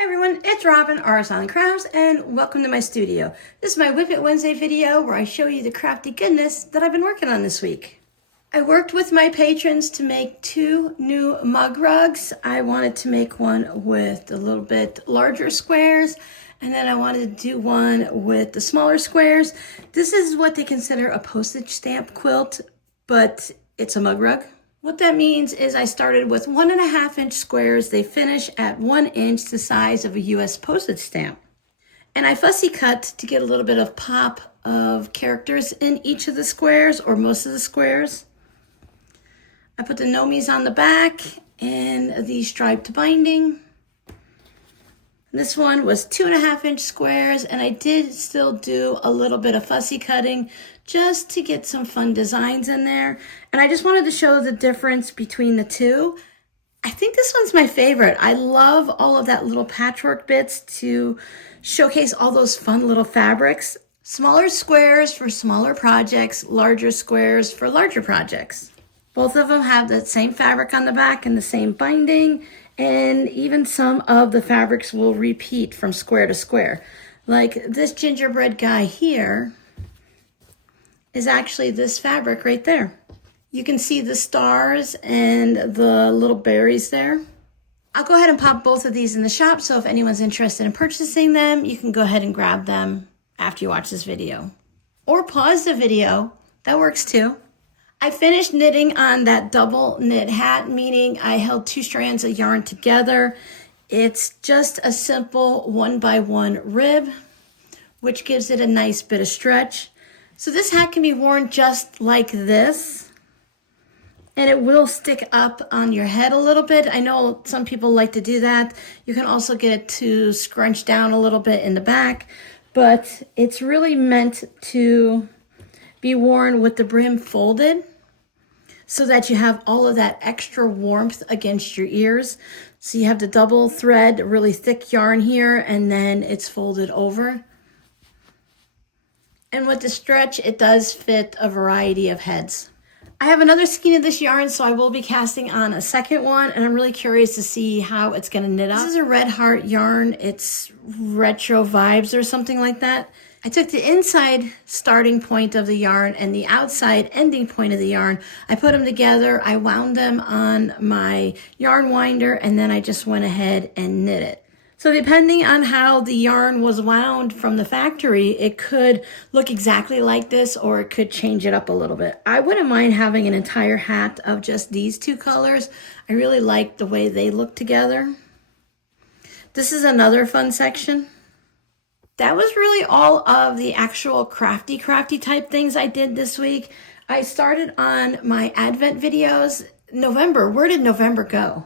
Hey everyone, it's Robin, Artists on Crafts, and welcome to my studio. This is my Wip It Wednesday video where I show you the crafty goodness that I've been working on this week. I worked with my patrons to make two new mug rugs. I wanted to make one with a little bit larger squares, and then I wanted to do one with the smaller squares. This is what they consider a postage stamp quilt, but it's a mug rug. What that means is I started with 1.5-inch squares. They finish at 1 inch the size of a US postage stamp. And I fussy cut to get a little bit of pop of characters in each of the squares, or most of the squares. I put the nomies on the back and the striped binding. This one was 2.5-inch squares, and I did still do a little bit of fussy cutting just to get some fun designs in there. And I just wanted to show the difference between the two. I think this one's my favorite. I love all of that little patchwork bits to showcase all those fun little fabrics. Smaller squares for smaller projects, larger squares for larger projects. Both of them have the same fabric on the back and the same binding. And even some of the fabrics will repeat from square to square. Like this gingerbread guy here is actually this fabric right there. You can see the stars and the little berries there. I'll go ahead and pop both of these in the shop, so if anyone's interested in purchasing them, you can go ahead and grab them after you watch this video. Or pause the video, that works too. I finished knitting on that double knit hat, meaning I held 2 strands of yarn together. It's just a simple 1x1 rib, which gives it a nice bit of stretch. So this hat can be worn just like this, and it will stick up on your head a little bit. I know some people like to do that. You can also get it to scrunch down a little bit in the back, but it's really meant to be worn with the brim folded so that you have all of that extra warmth against your ears. So you have the double thread, really thick yarn here, and then it's folded over. And with the stretch, it does fit a variety of heads. I have another skein of this yarn, so I will be casting on a second one, and I'm really curious to see how it's gonna knit up. This is a Red Heart yarn. It's retro vibes or something like that. I took the inside starting point of the yarn and the outside ending point of the yarn. I put them together, I wound them on my yarn winder, and then I just went ahead and knit it. So depending on how the yarn was wound from the factory, it could look exactly like this, or it could change it up a little bit. I wouldn't mind having an entire hat of just these two colors. I really like the way they look together. This is another fun section. That was really all of the actual crafty type things I did this week. I started on my Advent videos. November, where did November go?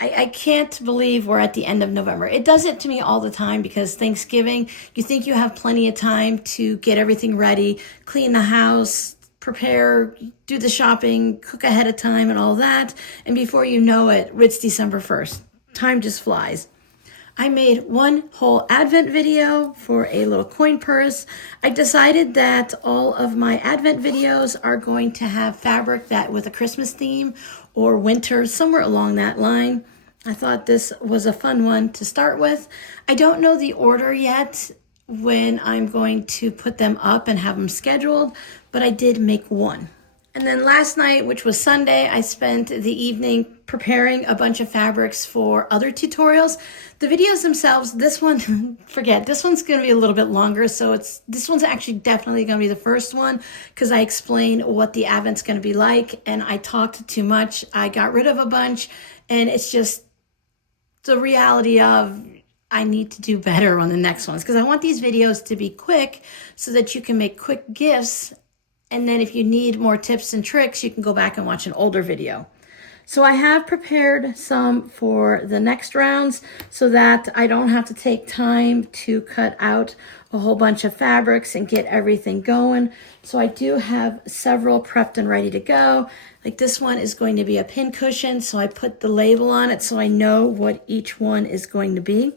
I can't believe we're at the end of November. It does it to me all the time because Thanksgiving, you think you have plenty of time to get everything ready, clean the house, prepare, do the shopping, cook ahead of time and all that. And before you know it, it's December 1st. Time just flies. I made one whole Advent video for a little coin purse. I decided that all of my Advent videos are going to have fabric that with a Christmas theme or winter, somewhere along that line. I thought this was a fun one to start with. I don't know the order yet when I'm going to put them up and have them scheduled, but I did make one. And then last night, which was Sunday, I spent the evening preparing a bunch of fabrics for other tutorials. The videos themselves, this one, forget, this one's going to be a little bit longer. So this one's actually definitely going to be the first one because I explain what the Advent's going to be like, and I talked too much. I got rid of a bunch, and it's just the reality of I need to do better on the next ones because I want these videos to be quick so that you can make quick gifts. And then if you need more tips and tricks, you can go back and watch an older video. So I have prepared some for the next rounds so that I don't have to take time to cut out a whole bunch of fabrics and get everything going. So I do have several prepped and ready to go. Like this one is going to be a pin cushion, so I put the label on it so I know what each one is going to be.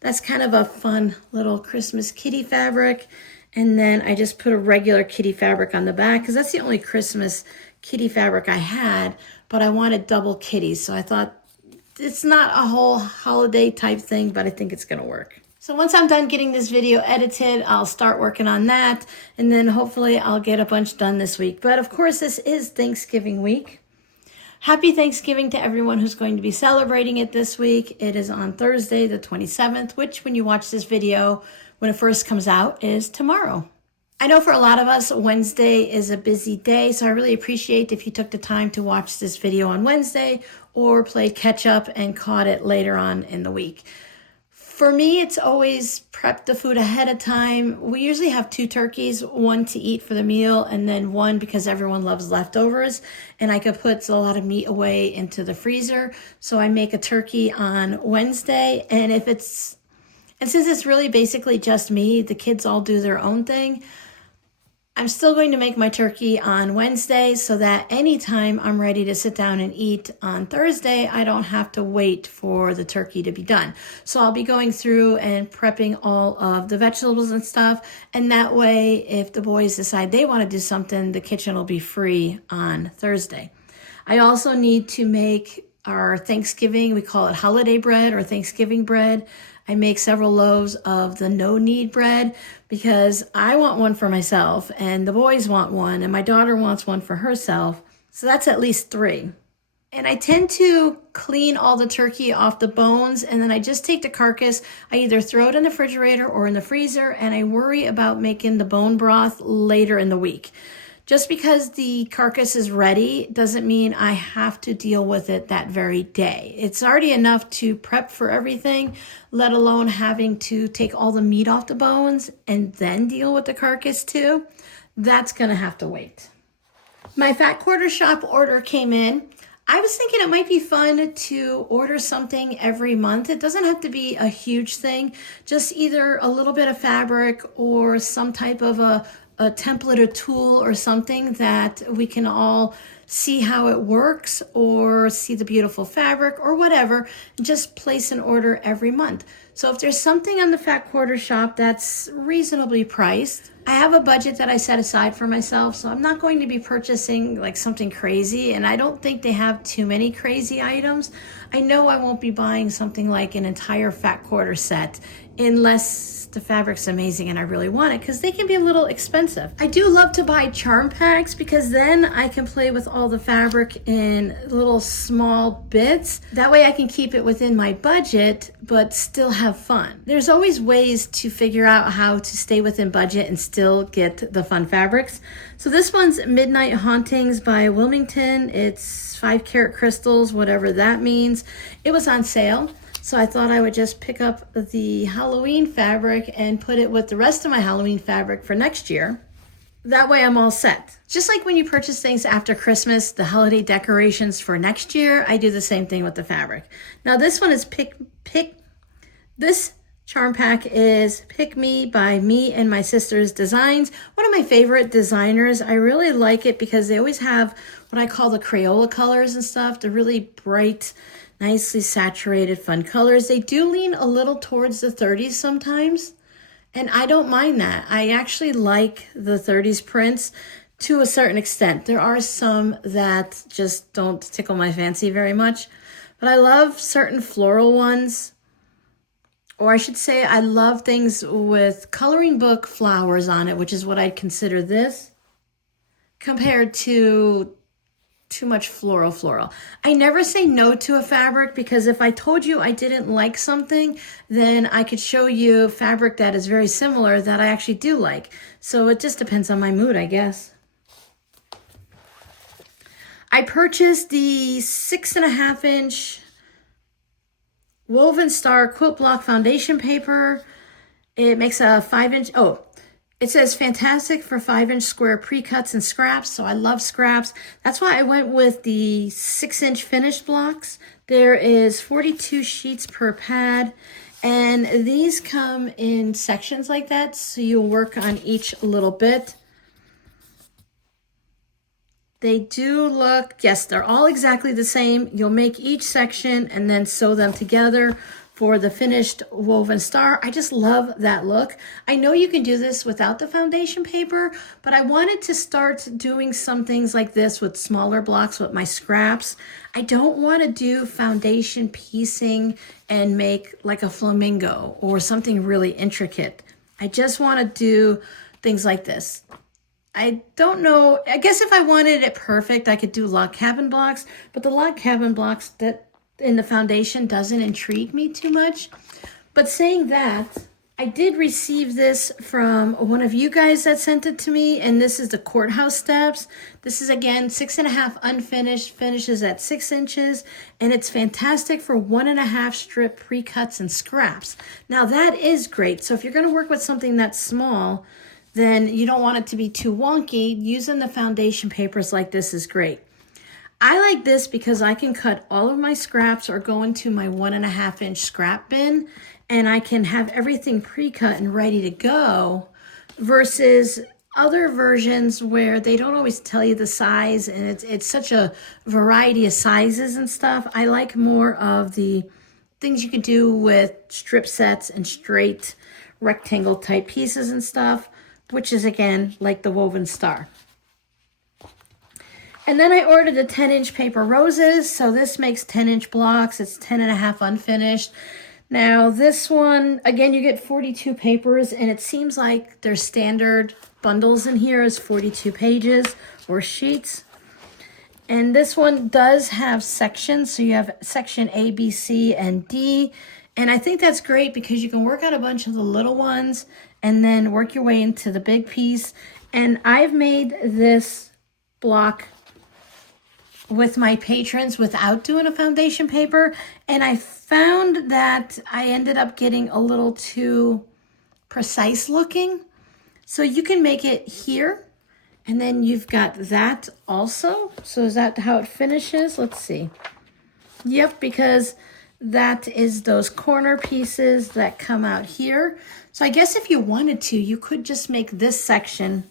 That's kind of a fun little Christmas kitty fabric. And then I just put a regular kitty fabric on the back because that's the only Christmas kitty fabric I had, but I wanted double kitties. So I thought it's not a whole holiday type thing, but I think it's gonna work. So once I'm done getting this video edited, I'll start working on that, and then hopefully I'll get a bunch done this week. But of course, this is Thanksgiving week. Happy Thanksgiving to everyone who's going to be celebrating it this week. It is on Thursday, the 27th, which when you watch this video, when it first comes out, is tomorrow. I know for a lot of us, Wednesday is a busy day, so I really appreciate if you took the time to watch this video on Wednesday or played catch up and caught it later on in the week. For me, it's always prep the food ahead of time. We usually have 2 turkeys, one to eat for the meal and then one because everyone loves leftovers. And I could put a lot of meat away into the freezer. So I make a turkey on Wednesday. And since it's really basically just me, the kids all do their own thing. I'm still going to make my turkey on Wednesday so that anytime I'm ready to sit down and eat on Thursday, I don't have to wait for the turkey to be done. So I'll be going through and prepping all of the vegetables and stuff. And that way, if the boys decide they want to do something, the kitchen will be free on Thursday. I also need to make our Thanksgiving, we call it holiday bread or Thanksgiving bread. I make several loaves of the no-knead bread because I want one for myself and the boys want one and my daughter wants one for herself. So that's at least 3. And I tend to clean all the turkey off the bones and then I just take the carcass. I either throw it in the refrigerator or in the freezer and I worry about making the bone broth later in the week. Just because the carcass is ready doesn't mean I have to deal with it that very day. It's already enough to prep for everything, let alone having to take all the meat off the bones and then deal with the carcass too. That's gonna have to wait. My Fat Quarter Shop order came in. I was thinking it might be fun to order something every month. It doesn't have to be a huge thing, just either a little bit of fabric or some type of a template or tool or something that we can all see how it works or see the beautiful fabric or whatever, just place an order every month. So if there's something on the Fat Quarter Shop that's reasonably priced, I have a budget that I set aside for myself, so I'm not going to be purchasing like something crazy, and I don't think they have too many crazy items. I know I won't be buying something like an entire Fat Quarter set unless the fabric's amazing and I really want it because they can be a little expensive. I do love to buy charm packs because then I can play with all the fabric in little small bits. That way I can keep it within my budget but still have fun. There's always ways to figure out how to stay within budget and still get the fun fabrics. So this one's Midnight Hauntings by Wilmington. It's 5 karat crystals, whatever that means. It was on sale. So I thought I would just pick up the Halloween fabric and put it with the rest of my Halloween fabric for next year. That way I'm all set. Just like when you purchase things after Christmas, the holiday decorations for next year, I do the same thing with the fabric. Now this one is this charm pack is Pick Me by Me and My Sister's Designs. One of my favorite designers. I really like it because they always have what I call the Crayola colors and stuff. They're really bright, nicely saturated, fun colors. They do lean a little towards the 30s sometimes, and I don't mind that. I actually like the 30s prints to a certain extent. There are some that just don't tickle my fancy very much, but I love certain floral ones, or I should say I love things with coloring book flowers on it, which is what I'd consider this, compared to too much floral. I never say no to a fabric because if I told you I didn't like something, then I could show you fabric that is very similar that I actually do like. So it just depends on my mood, I guess. I purchased the 6.5 inch Woven Star Quilt Block foundation paper. It makes a 5 inch, it says fantastic for 5 inch square pre-cuts and scraps, so I love scraps. That's why I went with the 6 inch finished blocks. There is 42 sheets per pad, and these come in sections like that, so you'll work on each little bit. They do look, yes, they're all exactly the same. You'll make each section and then sew them together for the finished woven star. I just love that look. I know you can do this without the foundation paper, but I wanted to start doing some things like this with smaller blocks with my scraps. I don't want to do foundation piecing and make like a flamingo or something really intricate. I just want to do things like this. I don't know, I guess if I wanted it perfect, I could do log cabin blocks, but the log cabin blocks that in the foundation doesn't intrigue me too much. But saying that, I did receive this from one of you guys that sent it to me, and this is the courthouse steps. This is again 6.5 unfinished, finishes at 6 inches, and it's fantastic for 1.5 strip pre-cuts and scraps. Now that is great. So if you're going to work with something that's small, then you don't want it to be too wonky. Using the foundation papers like this is great. I like this because I can cut all of my scraps or go into my 1.5 inch scrap bin, and I can have everything pre-cut and ready to go, versus other versions where they don't always tell you the size, and it's such a variety of sizes and stuff. I like more of the things you can do with strip sets and straight rectangle type pieces and stuff, which is again like the woven star. And then I ordered the 10-inch paper roses. So this makes 10-inch blocks. It's 10.5 unfinished. Now this one, again, you get 42 papers, and it seems like their standard bundles in here is 42 pages or sheets. And this one does have sections. So you have section A, B, C, and D. And I think that's great because you can work out a bunch of the little ones and then work your way into the big piece. And I've made this block with my patrons without doing a foundation paper, and I found that I ended up getting a little too precise looking. So you can make it here, and then you've got that also. So is that how it finishes? Let's see. Yep, because that is those corner pieces that come out here. So I guess if you wanted to, you could just make this section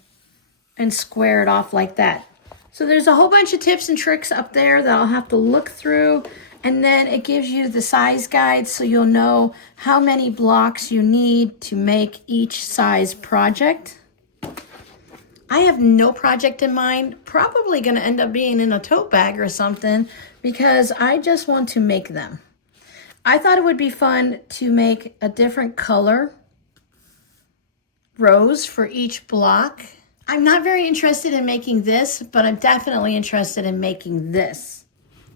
and square it off like that. So there's a whole bunch of tips and tricks up there that I'll have to look through, and then it gives you the size guide so you'll know how many blocks you need to make each size project. I have no project in mind, probably going to end up being in a tote bag or something, because I just want to make them. I thought it would be fun to make a different color rose for each block. I'm not very interested in making this, but I'm definitely interested in making this.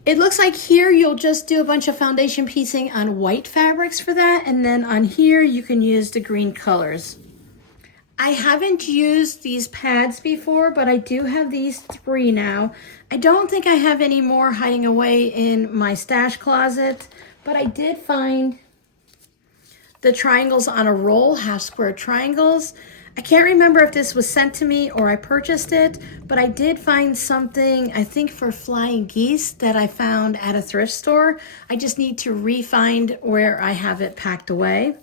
It looks like here you'll just do a bunch of foundation piecing on white fabrics for that, and then on here you can use the green colors. I haven't used these pads before, but I do have these 3 now. I don't think I have any more hiding away in my stash closet, but I did find the triangles on a roll, half square triangles. I can't remember if this was sent to me or I purchased it, but I did find something, I think for flying geese, that I found at a thrift store. I just need to re-find where I have it packed away.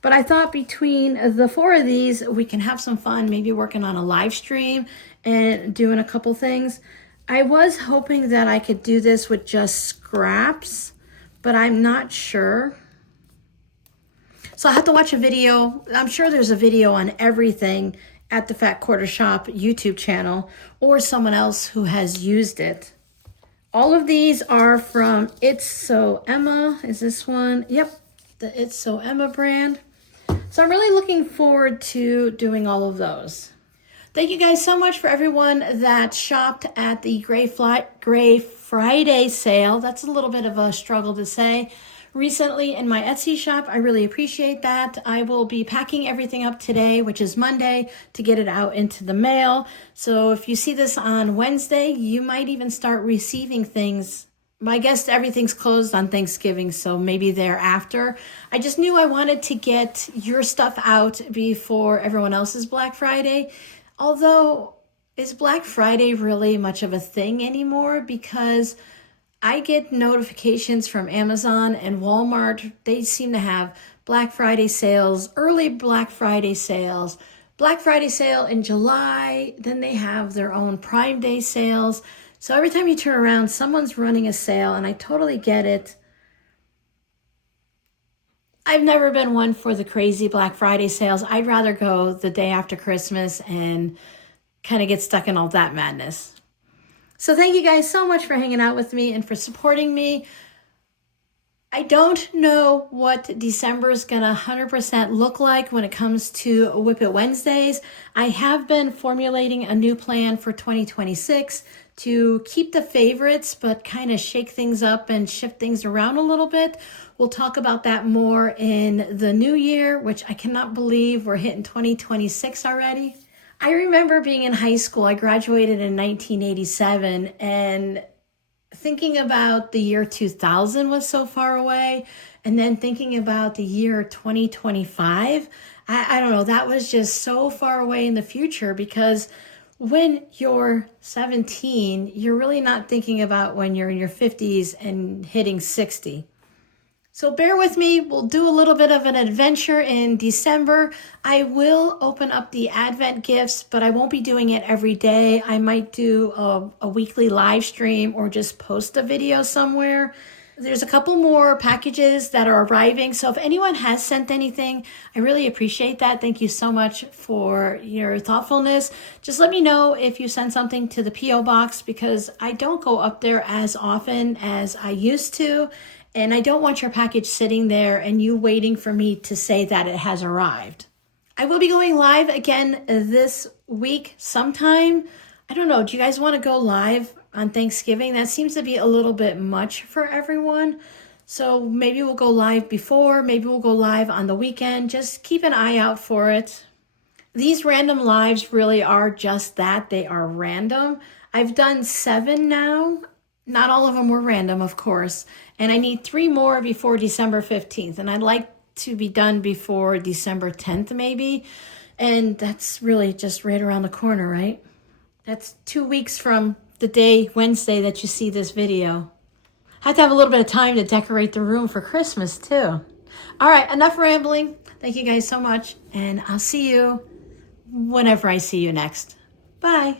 But I thought between the 4 of these, we can have some fun, maybe working on a live stream and doing a couple things. I was hoping that I could do this with just scraps, but I'm not sure. So I have to watch a video. I'm sure there's a video on everything at the Fat Quarter Shop YouTube channel, or someone else who has used it. All of these are from It's So Emma. Is this one? Yep, the It's So Emma brand. So I'm really looking forward to doing all of those. Thank you guys so much for everyone that shopped at the Gray Friday sale. That's a little bit of a struggle to say. Recently in my Etsy shop. I really appreciate that. I will be packing everything up today, which is Monday, to get it out into the mail. So if you see this on Wednesday, you might even start receiving things. My guess everything's closed on Thanksgiving, so maybe thereafter. I just knew I wanted to get your stuff out before everyone else's Black Friday. Although, is Black Friday really much of a thing anymore? Because I get notifications from Amazon and Walmart. They seem to have Black Friday sales, early Black Friday sales, Black Friday sale in July. Then they have their own Prime Day sales. So every time you turn around, someone's running a sale, and I totally get it. I've never been one for the crazy Black Friday sales. I'd rather go the day after Christmas and kind of get stuck in all that madness. So thank you guys so much for hanging out with me and for supporting me. I don't know what December is going to 100% look like when it comes to Whip It Wednesdays. I have been formulating a new plan for 2026 to keep the favorites, but kind of shake things up and shift things around a little bit. We'll talk about that more in the new year, which I cannot believe we're hitting 2026 already. I remember being in high school. I graduated in 1987, and thinking about the year 2000 was so far away, and then thinking about the year 2025, I don't know, that was just so far away in the future, because when you're 17, you're really not thinking about when you're in your 50s and hitting 60. So bear with me. We'll do a little bit of an adventure in December. I will open up the Advent gifts, but I won't be doing it every day. I might do a weekly live stream or just post a video somewhere. There's a couple more packages that are arriving. So if anyone has sent anything, I really appreciate that. Thank you so much for your thoughtfulness. Just let me know if you send something to the P.O. box, because I don't go up there as often as I used to. And I don't want your package sitting there and you waiting for me to say that it has arrived. I will be going live again this week sometime. I don't know. Do you guys want to go live on Thanksgiving? That seems to be a little bit much for everyone. So maybe we'll go live before. Maybe we'll go live on the weekend. Just keep an eye out for it. These random lives really are just that. They are random. I've done 7 now. Not all of them were random, of course. And I need 3 more before December 15th. And I'd like to be done before December 10th, maybe. And that's really just right around the corner, right? That's 2 weeks from the day, Wednesday, that you see this video. I have to have a little bit of time to decorate the room for Christmas, too. All right, enough rambling. Thank you guys so much. And I'll see you whenever I see you next. Bye.